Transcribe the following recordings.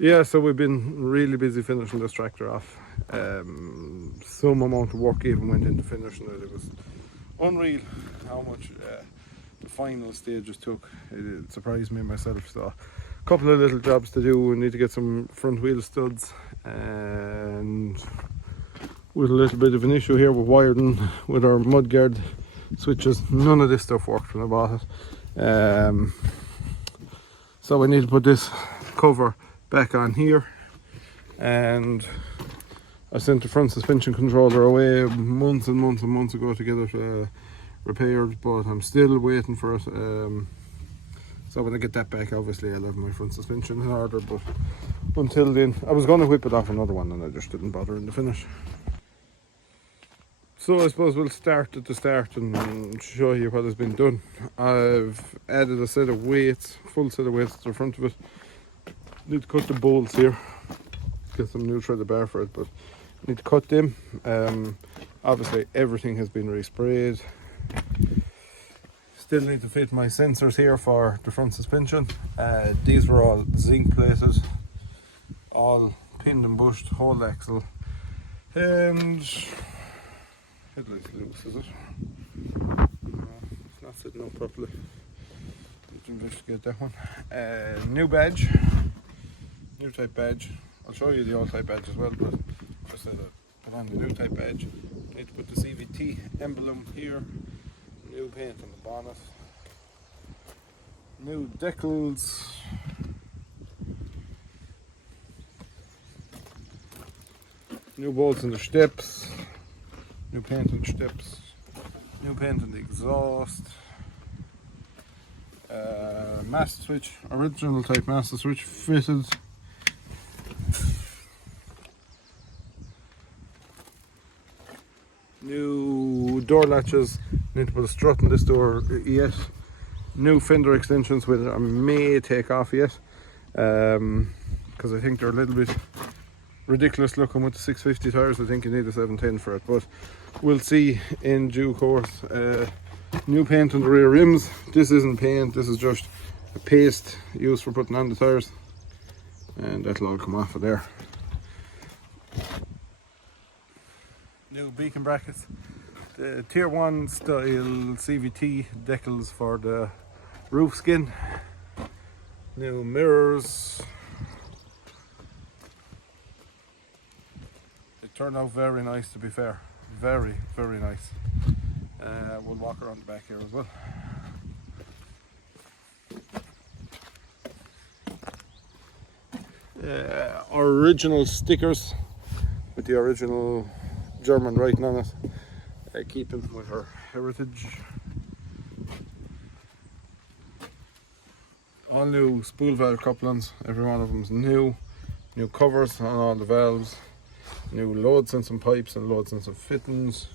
Yeah, so we've been really busy finishing this tractor off. Some amount of work even went into finishing it. It was unreal how much the final stages took. It surprised me myself. So a couple of little jobs to do. We need to get some front wheel studs, and with a little bit of an issue here with wiring with our mudguard switches. None of this stuff worked when I bought it. So we need to put this cover back on here, and I sent the front suspension controller away months and months and months ago to get it repaired, but I'm still waiting for it. So when I get that back, obviously I'll have my front suspension in order, but until then I was going to whip it off another one and I just didn't bother in the finish. So I suppose we'll start at the start and show you what has been done. I've added a set of weights, full set of weights to the front of it. Need to cut the bolts here, get some new threaded bar for it, but need to cut them. Obviously everything has been resprayed. Still need to fit my sensors here for the front suspension. These were all zinc plated, all pinned and bushed, whole axle, and headlight's loose, is it? No, it's not sitting up properly. Need to investigate that one. New badge, new type badge. I'll show you the old type badge as well, but just put on the new type badge. Need to put the CVT emblem here. New paint on the bonnet. New decals. New bolts in the steps. New paint on the steps. New paint on the exhaust. Master switch, original type master switch fitted. New door latches. Need to put a strut in this door yet. New fender extensions, which I may take off yet, because I think they're a little bit ridiculous looking with the 650 tires. I think you need a 710 for it, but we'll see in due course. New paint on the rear rims. This isn't paint, this is just a paste used for putting on the tires, and that'll all come off of there. New beacon brackets. The tier 1 style CVT decals for the roof skin. New mirrors. It turned out very nice, to be fair. Very, very nice. We'll walk around the back here as well. Our original stickers with the original German writing on it. Keeping with our heritage. All new spool valve couplings, every one of them's new. New covers on all the valves. New load sensing pipes and load sensing fittings.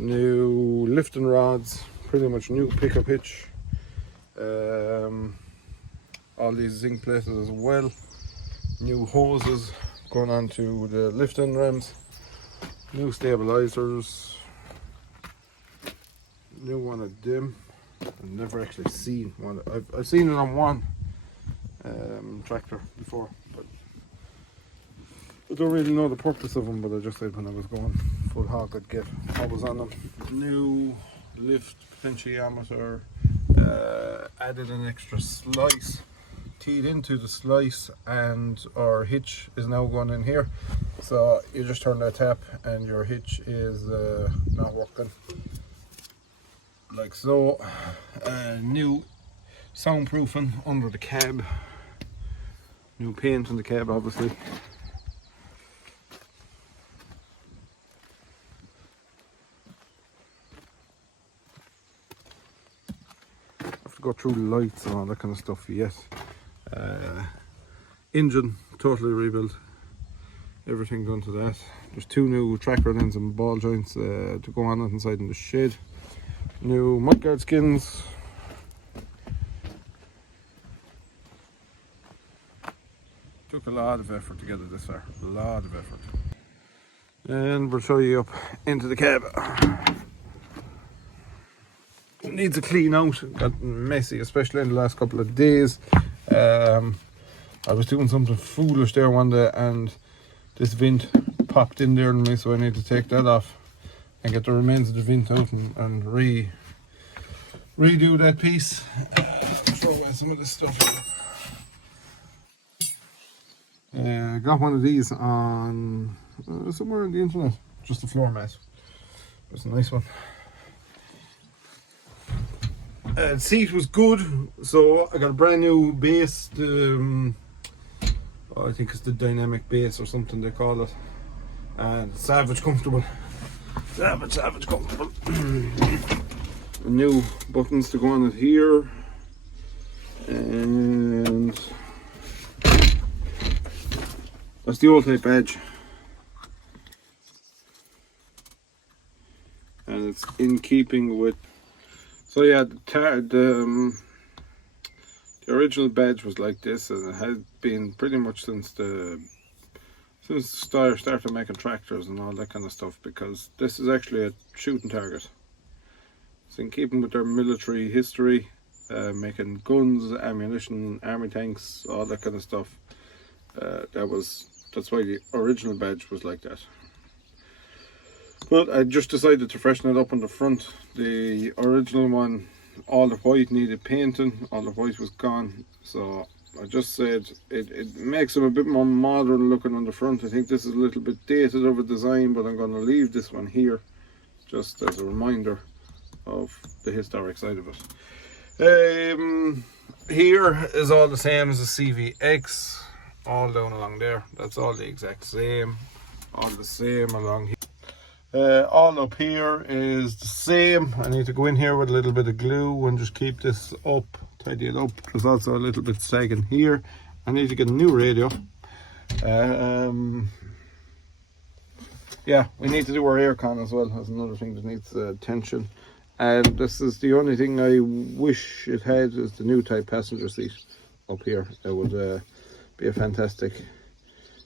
New lifting rods, pretty much new pickup hitch. All these zinc plated as well. New hoses going on to the lifting rims. New stabilizers. New one of them. I've never actually seen one. I've seen it on one tractor before, but I don't really know the purpose of them. But I just said when I was going full hog, I'd get what was on them. New lift potentiometer. Added an extra slice, teed into the slice, and our hitch is now going in here. So you just turn that tap, and your hitch is not working. Like so. New soundproofing under the cab. New paint on the cab, obviously. I have to go through the lights and all that kind of stuff yet. Engine totally rebuilt. Everything done to that. There's 2 new tracker ends and ball joints to go on it inside in the shed. New mudguard skins. Took a lot of effort to get it this far. A lot of effort. And we'll show you up into the cab. It needs a clean out. It got messy, especially in the last couple of days. I was doing something foolish there one day and this vent popped in there on me, so I need to take that off and get the remains of the vent out and redo that piece. Throw away some of this stuff. Got one of these on somewhere on the internet, just a floor mat. It's a nice one. The seat was good, so I got a brand new base. I think it's the dynamic base or something they call it. And savage comfortable. Savage comfortable. New buttons to go on it here. And that's the old type badge. And it's in keeping with. So yeah, the original badge was like this, and it has been pretty much since Steyr started making tractors and all that kind of stuff, because this is actually a shooting target. It's in keeping with their military history, making guns, ammunition, army tanks, all that kind of stuff. That's why the original badge was like that. But I just decided to freshen it up on the front. The original one, all the white needed painting, all the white was gone, so I just said it makes them a bit more modern looking on the front. I think this is a little bit dated of a design, but I'm going to leave this one here just as a reminder of the historic side of it. Here is all the same as the CVX, all down along there. That's all the exact same, all the same along here. All up here is the same. I need to go in here with a little bit of glue and just keep this up, tidy it up. There's also a little bit sagging here. I need to get a new radio. Yeah, we need to do our aircon as well. That's another thing that needs attention. And this is the only thing I wish it had, is the new type passenger seat up here. It would be a fantastic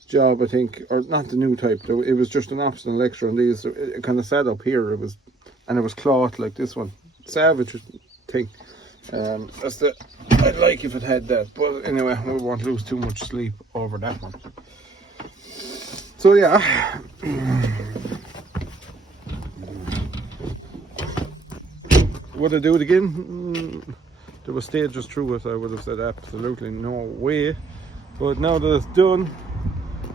job, I think. Or not the new type, it was just an optional extra on these. It kind of sat up here, it was cloth like this one. Savage thing. That's the I'd like if it had that, but anyway, we won't lose too much sleep over that one. So yeah, would I do it again? There were stages through it, I would have said absolutely no way. But now that it's done,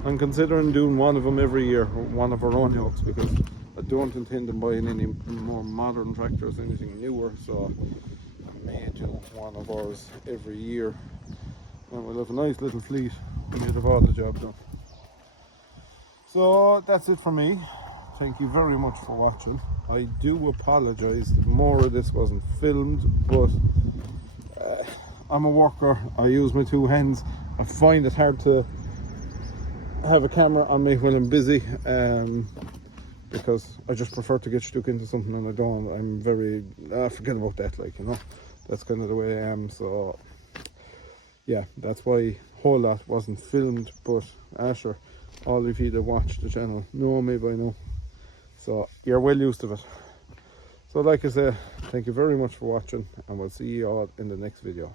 I'm considering doing one of them every year, one of our own yokes, because I don't intend on buying any more modern tractors, anything newer, so I may do one of ours every year. And we'll have a nice little fleet made of all the job done. So that's it for me. Thank you very much for watching. I do apologise that more of this wasn't filmed, but I'm a worker. I use my two hands. I find it hard to have a camera on me when I'm busy, because I just prefer to get stuck into something, and I don't. I'm very forget about that, like, you know, that's kind of the way I am. So yeah, that's why a whole lot wasn't filmed. But sure, all of you that watch the channel know me by now, so you're well used to it. So like I say, thank you very much for watching, and we'll see you all in the next video.